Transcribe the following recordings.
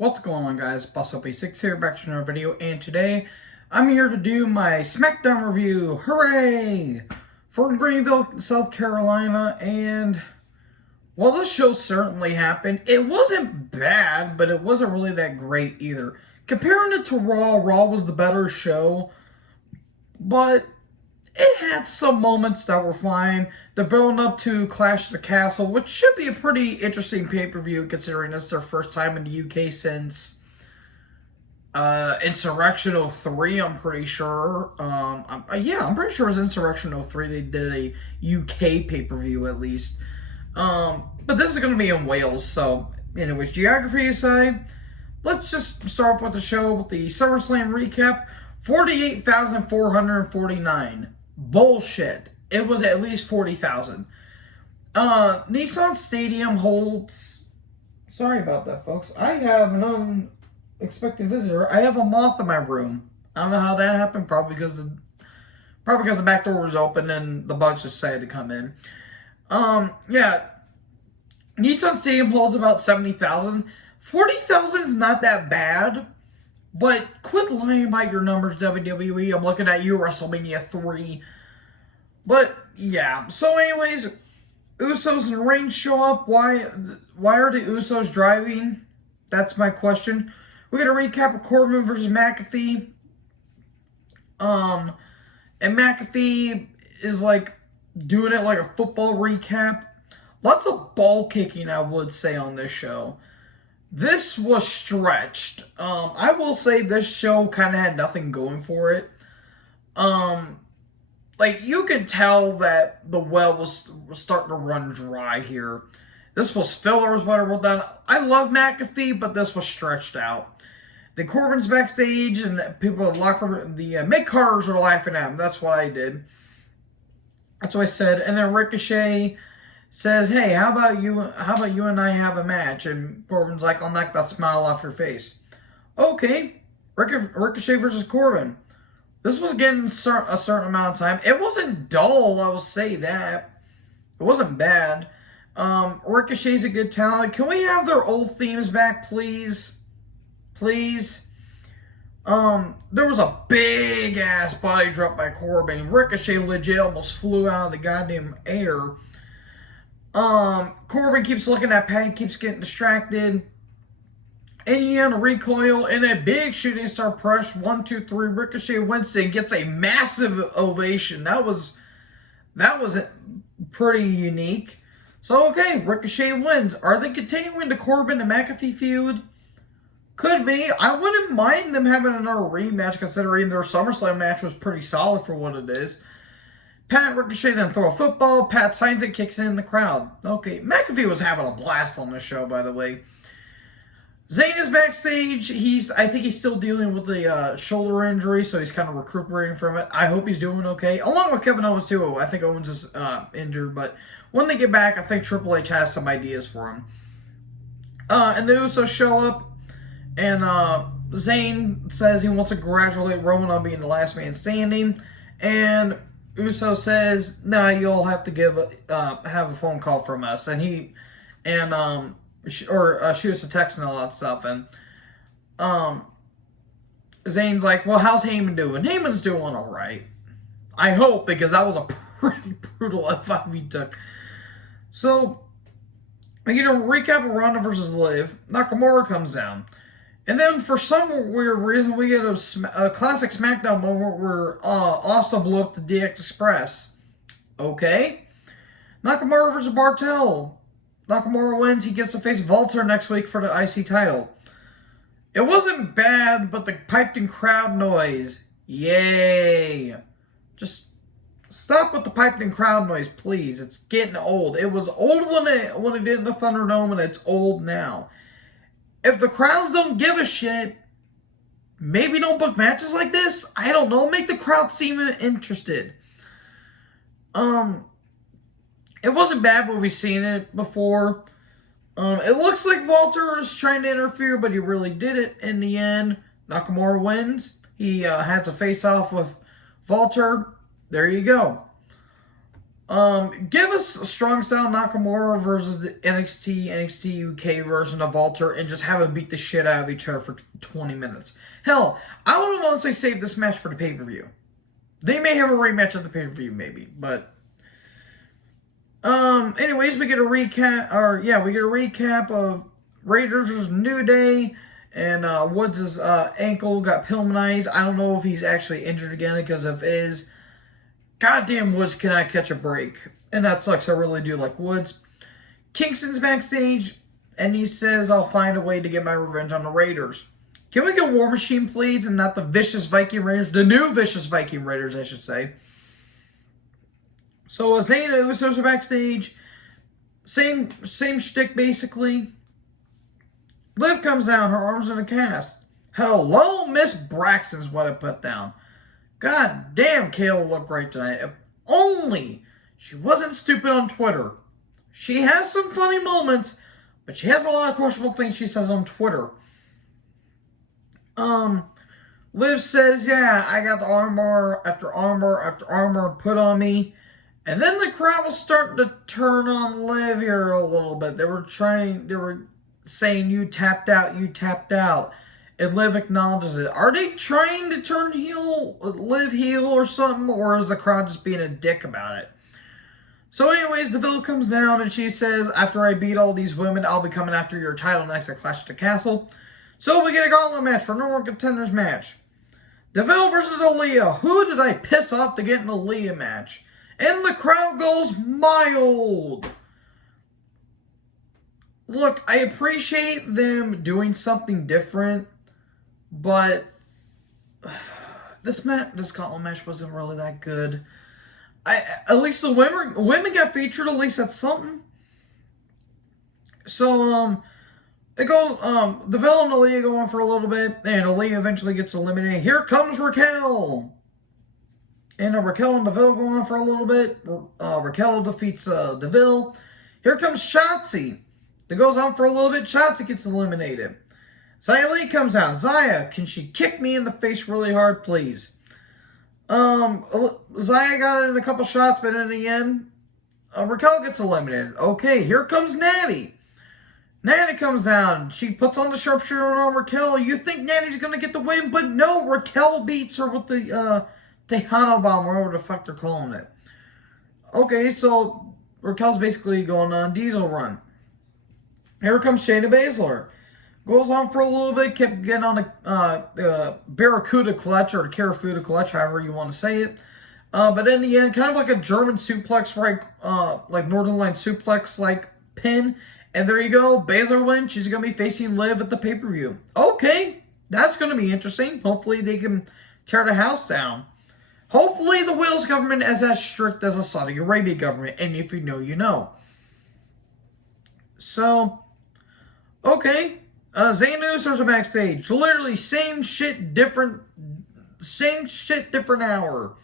What's going on, guys? BossUp86 here, back to another video, and today I'm here to do my Smackdown review. Hooray! For Greenville, South Carolina, and well, this show certainly happened. It wasn't bad, but it wasn't really that great either. Comparing it to Raw was the better show, but it had some moments that were fine. They're building up to Clash of the Castle, which should be a pretty interesting pay-per-view considering it's their first time in the UK since Insurrection 03, I'm pretty sure. Yeah, I'm pretty sure it was Insurrection 03. They did a UK pay-per-view at least. But this is going to be in Wales, so anyways, geography aside, let's just start with the show with the Summerslam Recap. 48,449. Bullshit. It was at least 40,000. Nissan Stadium holds... Sorry about that, folks. I have an unexpected visitor. I have a moth in my room. I don't know how that happened. Probably because the back door was open and the bugs just decided to come in. Yeah. Nissan Stadium holds about 70,000. 40,000 is not that bad. But quit lying about your numbers, WWE. I'm looking at you, WrestleMania 3. But, yeah. So, anyways, Usos and Reigns show up. Why are the Usos driving? That's my question. We're going to recap of Corbin versus McAfee. And McAfee is, like, doing it like a football recap. Lots of ball kicking, I would say, on this show. This was stretched. I will say this show kind of had nothing going for it. Like, you could tell that the well was starting to run dry here. This was filler is what it was done. I love McAfee, but this was stretched out. The Corbin's backstage and the people in the locker room, the mid-carders are laughing at him. That's what I did. That's what I said. And then Ricochet says, hey, how about you and I have a match? And Corbin's like, I'll knock that smile off your face. Okay, Ricochet versus Corbin. This was getting a certain amount of time. It wasn't dull, I will say that. It wasn't bad. Ricochet's a good talent. Can we have their old themes back, please? Please? There was a big-ass body drop by Corbin. Ricochet legit almost flew out of the goddamn air. Corbin keeps looking at Pat, keeps getting distracted. Indiana recoil in a big shooting star press. 1, 2, 3. Ricochet wins and gets a massive ovation. That was pretty unique. So, okay, Ricochet wins. Are they continuing the Corbin and McAfee feud? Could be. I wouldn't mind them having another rematch considering their SummerSlam match was pretty solid for what it is. Pat Ricochet then throw a football. Pat signs it, kicks it in the crowd. Okay, McAfee was having a blast on this show, by the way. Zayn is backstage. I think he's still dealing with the shoulder injury, so he's kind of recuperating from it. I hope he's doing okay. Along with Kevin Owens, too. I think Owens is injured, but when they get back, I think Triple H has some ideas for him. And the Usos show up, and Zayn says he wants to congratulate Roman on being the last man standing, and Uso says, "Nah, you'll have to have a phone call from us," and shoot us a text and all that stuff. And Zayn's like, "Well, how's Heyman doing?" Heyman's doing all right, I hope, because that was a pretty brutal F5 he took. So we get a recap of Ronda versus Liv. Nakamura comes down. And then, for some weird reason, we get a classic Smackdown moment where Austin blew up the DX Express. Okay. Nakamura versus Bartel. Nakamura wins. He gets to face Walter next week for the IC title. It wasn't bad, but the piped-in crowd noise. Yay. Just stop with the piped-in crowd noise, please. It's getting old. It was old when it did in the Thunderdome, and it's old now. If the crowds don't give a shit, maybe don't book matches like this. I don't know. Make the crowd seem interested. It wasn't bad when we've seen it before. It looks like Walter is trying to interfere, but he really did it in the end. Nakamura wins. He has a face-off with Walter. There you go. Give us a strong style Nakamura versus the NXT UK version of Walter and just have them beat the shit out of each other for 20 minutes. Hell, I would honestly save this match for the pay-per-view. They may have a rematch at the pay-per-view, maybe, but anyways, we get a recap of Raiders versus New Day, and Woods' ankle got pilmanized. I don't know if he's actually injured again, because if it is, goddamn Woods cannot catch a break. And that sucks. I really do like Woods. Kingston's backstage, and he says, I'll find a way to get my revenge on the Raiders. Can we get War Machine, please, and not the Vicious Viking Raiders? The new Vicious Viking Raiders, I should say. So, Zayn and Usos are backstage. Same shtick, basically. Liv comes down, her arms in a cast. Hello, Miss Braxton's what I put down. God damn, Kayla looked great tonight. If only she wasn't stupid on Twitter. She has some funny moments, but she has a lot of questionable things she says on Twitter. Liv says, yeah, I got the armbar after armbar after armbar put on me. And then the crowd was starting to turn on Liv here a little bit. They were saying, you tapped out. And Liv acknowledges it. Are they trying to turn Liv heel or something? Or is the crowd just being a dick about it? So anyways, Deville comes down and she says, after I beat all these women, I'll be coming after your title next at Clash at the Castle. So we get a gauntlet match for number one contenders match. Deville versus Aaliyah. Who did I piss off to get an Aaliyah match? And the crowd goes mild. Look, I appreciate them doing something different, but this gauntlet match wasn't really that good. At least the women got featured. At least that's something. So it goes. Deville and Aaliyah go on for a little bit, and Aaliyah eventually gets eliminated. Here comes Raquel. And Raquel and Deville go on for a little bit. Raquel defeats Deville. Here comes Shotzi. It goes on for a little bit. Shotzi gets eliminated. Xia Li comes out. Xia, can she kick me in the face really hard, please? Xia got it in a couple shots, but in the end, Raquel gets eliminated. Okay, here comes Natty. Natty comes down. She puts on the sharpshooter on Raquel. You think Natty's going to get the win, but no, Raquel beats her with the Tejano bomb, or whatever the fuck they're calling it. Okay, so Raquel's basically going on Diesel run. Here comes Shayna Baszler. Goes on for a little bit, kept getting on the Barracuda clutch, or the Carafuda clutch, however you want to say it. But in the end, kind of like a German suplex, right? Like Northern Line suplex, like pin. And there you go, Baszler wins. She's going to be facing Liv at the pay-per-view. Okay, that's going to be interesting. Hopefully they can tear the house down. Hopefully the Wales government is as strict as the Saudi Arabia government. And if you know, you know. So, okay. Zayn and Usos are backstage. Literally same shit, different hour.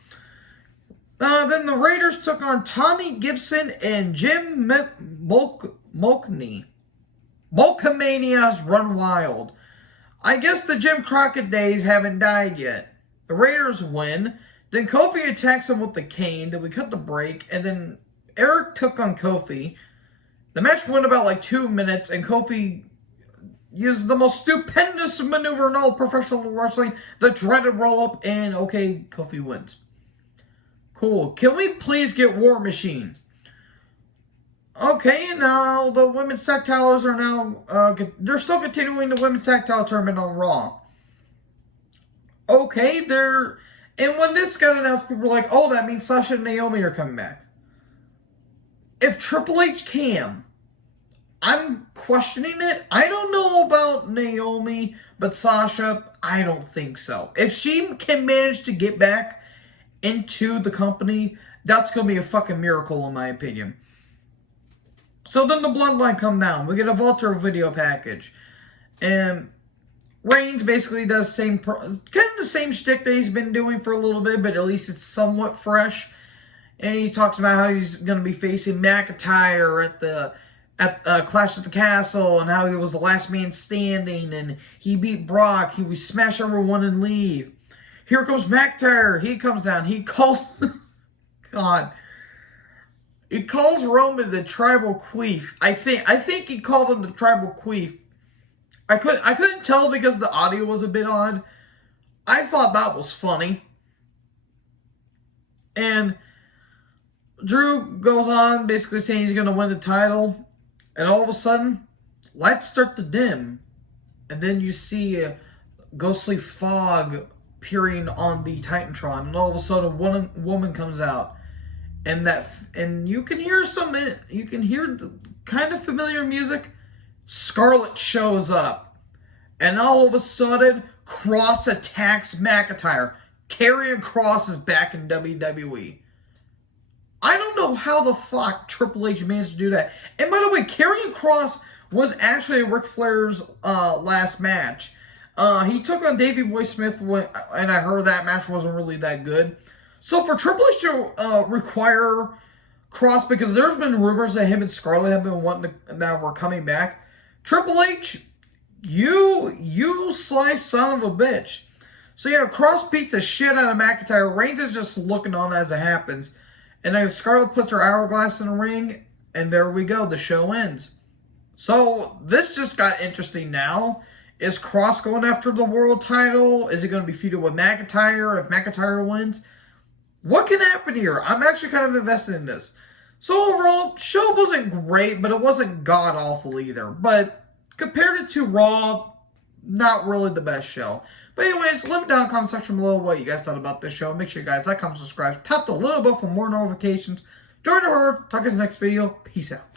Then the Raiders took on Tommy Gibson and Jim Mulcaney. Mulcamania's Run Wild. I guess the Jim Crockett days haven't died yet. The Raiders win. Then Kofi attacks him with the cane. Then we cut the break. And then Eric took on Kofi. The match went about like 2 minutes. And Kofi used the most stupendous maneuver in all professional wrestling. The dreaded roll-up. And okay, Kofi wins. Cool. Can we please get War Machine? Okay, now the women's tag titles are now... they're still continuing the women's tag title tournament on Raw. Okay, they're... And when this got announced, people were like, oh, that means Sasha and Naomi are coming back. If Triple H can, I'm questioning it. I don't know about Naomi, but Sasha, I don't think so. If she can manage to get back into the company, that's going to be a fucking miracle in my opinion. So then the Bloodline come down. We get a Walter video package. And Reigns basically does kind of the same shtick that he's been doing for a little bit, but at least it's somewhat fresh. And he talks about how he's going to be facing McIntyre at Clash at the Castle, and how he was the last man standing, and he beat Brock. He would smash everyone and leave. Here comes McIntyre. He comes down. He calls... God. He calls Roman the tribal queef. I think he called him the tribal queef. I couldn't tell because the audio was a bit odd. I thought that was funny. And Drew goes on basically saying he's going to win the title. And all of a sudden, lights start to dim. And then you see a ghostly fog appearing on the Titantron. And all of a sudden, one woman comes out. And you can hear the kind of familiar music. Scarlett shows up. And all of a sudden, Cross attacks McIntyre. Karrion Kross is back in WWE. I don't know how the fuck Triple H managed to do that. And by the way, Karrion Kross was actually Ric Flair's last match. He took on Davey Boy Smith, and I heard that match wasn't really that good. So for Triple H to require Kross, because there's been rumors that him and Scarlett have been wanting to, that were coming back. Triple H, you sly son of a bitch. So yeah, Kross beats the shit out of McIntyre. Reigns is just looking on as it happens. And then Scarlett puts her hourglass in the ring, and there we go. The show ends. So this just got interesting now. Is Kross going after the world title? Is he going to be feuded with McIntyre if McIntyre wins? What can happen here? I'm actually kind of invested in this. So overall, show wasn't great, but it wasn't god-awful either. But compared it to Raw, not really the best show. But anyways, let me down in the comment section below what you guys thought about this show. Make sure you guys like, comment, subscribe, tap the little bell for more notifications. Join the herd. Talk to you in the next video. Peace out.